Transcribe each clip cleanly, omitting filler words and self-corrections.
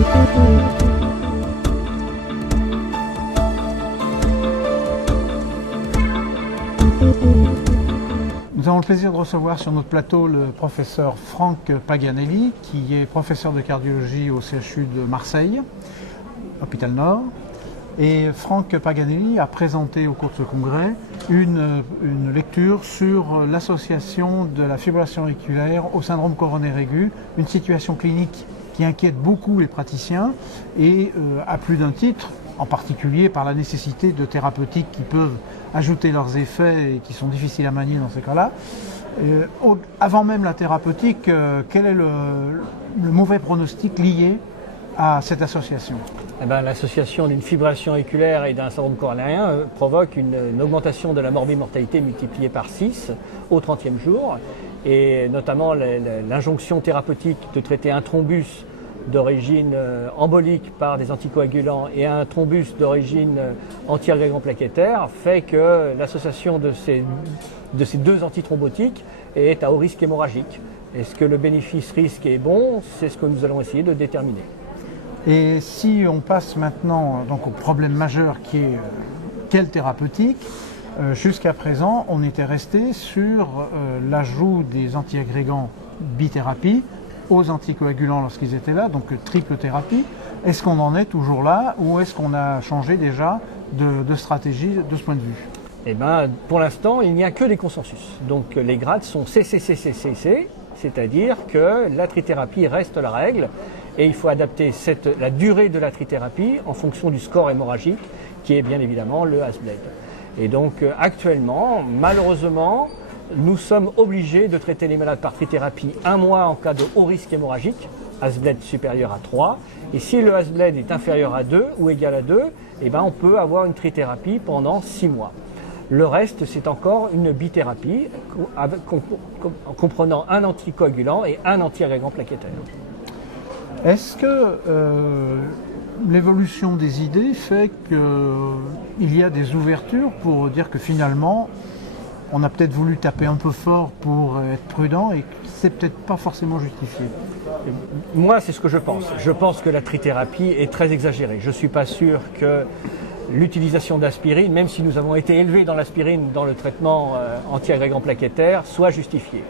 Nous avons le plaisir de recevoir sur notre plateau le professeur Franck Paganelli, qui est professeur de cardiologie au CHU de Marseille, hôpital Nord. Et Franck Paganelli a présenté au cours de ce congrès une lecture sur l'association de la fibrillation auriculaire au syndrome coronaire aigu, une situation clinique qui inquiète beaucoup les praticiens et à plus d'un titre, en particulier par la nécessité de thérapeutiques qui peuvent ajouter leurs effets et qui sont difficiles à manier dans ces cas-là. Avant même la thérapeutique, quel est le mauvais pronostic lié à cette association? L'association d'une fibrillation auriculaire et d'un syndrome coronarien provoque une augmentation de la morbimortalité multipliée par 6 au 30e jour, et notamment l'injonction thérapeutique de traiter un thrombus d'origine embolique par des anticoagulants et un thrombus d'origine anti-agrégant plaquettaire fait que l'association de ces deux antithrombotiques est à haut risque hémorragique. Est-ce que le bénéfice-risque est bon? C'est ce que nous allons essayer de déterminer. Et si on passe maintenant donc, au problème majeur qui est quelle thérapeutique, jusqu'à présent on était resté sur l'ajout des antiagrégants bithérapie aux anticoagulants lorsqu'ils étaient là, donc triple thérapie. Est-ce qu'on en est toujours là ou est-ce qu'on a changé déjà de stratégie de ce point de vue? Pour l'instant, il n'y a que des consensus. Donc les grades sont CCCCCC, c'est-à-dire que la trithérapie reste la règle et il faut adapter la durée de la trithérapie en fonction du score hémorragique qui est bien évidemment le Hasbled. Et donc actuellement, malheureusement, nous sommes obligés de traiter les malades par trithérapie un mois en cas de haut risque hémorragique, Hasbled supérieur à 3. Et si le Hasbled est inférieur à 2 ou égal à 2, on peut avoir une trithérapie pendant 6 mois. Le reste, c'est encore une bithérapie comprenant un anticoagulant et un antiagrégant plaquettaire. Est-ce que l'évolution des idées fait qu'il y a des ouvertures pour dire que finalement, on a peut-être voulu taper un peu fort pour être prudent et que c'est peut-être pas forcément justifié? Moi, c'est ce que je pense. Je pense que la trithérapie est très exagérée. Je ne suis pas sûr que l'utilisation d'aspirine, même si nous avons été élevés dans l'aspirine dans le traitement anti-agrégant plaquettaire, soit justifiée.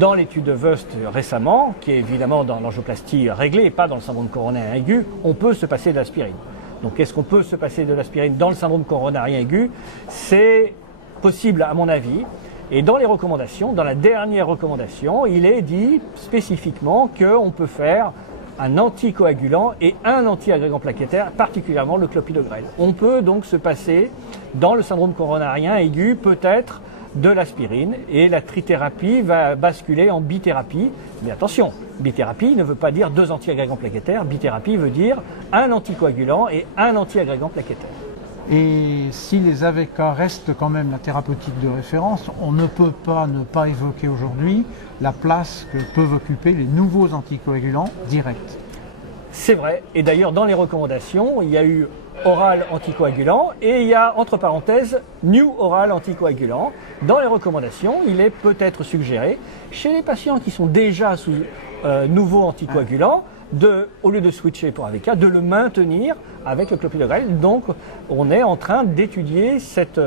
Dans l'étude de Wust récemment, qui est évidemment dans l'angioplastie réglée et pas dans le syndrome coronarien aigu, on peut se passer de l'aspirine. Donc est-ce qu'on peut se passer de l'aspirine dans le syndrome coronarien aigu? C'est possible à mon avis. Et dans les recommandations, dans la dernière recommandation, il est dit spécifiquement qu'on peut faire un anticoagulant et un anti-agrégant plaquettaire, particulièrement le clopidogrel. On peut donc se passer, dans le syndrome coronarien aigu, peut-être de l'aspirine, et la trithérapie va basculer en bithérapie. Mais attention, bithérapie ne veut pas dire 2 anti-agrégants plaquettaires, bithérapie veut dire un anticoagulant et un anti-agrégant plaquettaire. Et si les AVK restent quand même la thérapeutique de référence, on ne peut pas ne pas évoquer aujourd'hui la place que peuvent occuper les nouveaux anticoagulants directs. C'est vrai, et d'ailleurs dans les recommandations, il y a eu oral anticoagulant et il y a entre parenthèses new oral anticoagulant. Dans les recommandations, il est peut-être suggéré chez les patients qui sont déjà sous nouveau anticoagulant, au lieu de switcher pour AVK, de le maintenir avec le clopidogrel. Donc on est en train d'étudier cette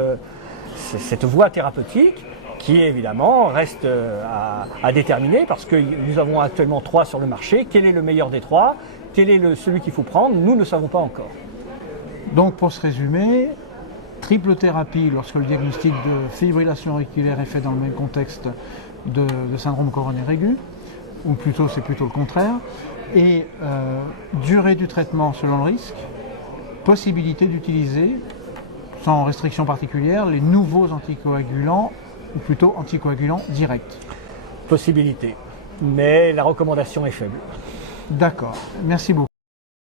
voie thérapeutique qui évidemment reste à déterminer parce que nous avons actuellement 3 sur le marché. Quel est le meilleur des 3? Quel est celui qu'il faut prendre? Nous ne savons pas encore. Donc pour se résumer, triple thérapie lorsque le diagnostic de fibrillation auriculaire est fait dans le même contexte de syndrome coronaire aigu, ou plutôt c'est plutôt le contraire, et durée du traitement selon le risque, possibilité d'utiliser, sans restriction particulière, les nouveaux anticoagulants, ou plutôt anticoagulants directs. Possibilité, mais la recommandation est faible. D'accord, merci beaucoup.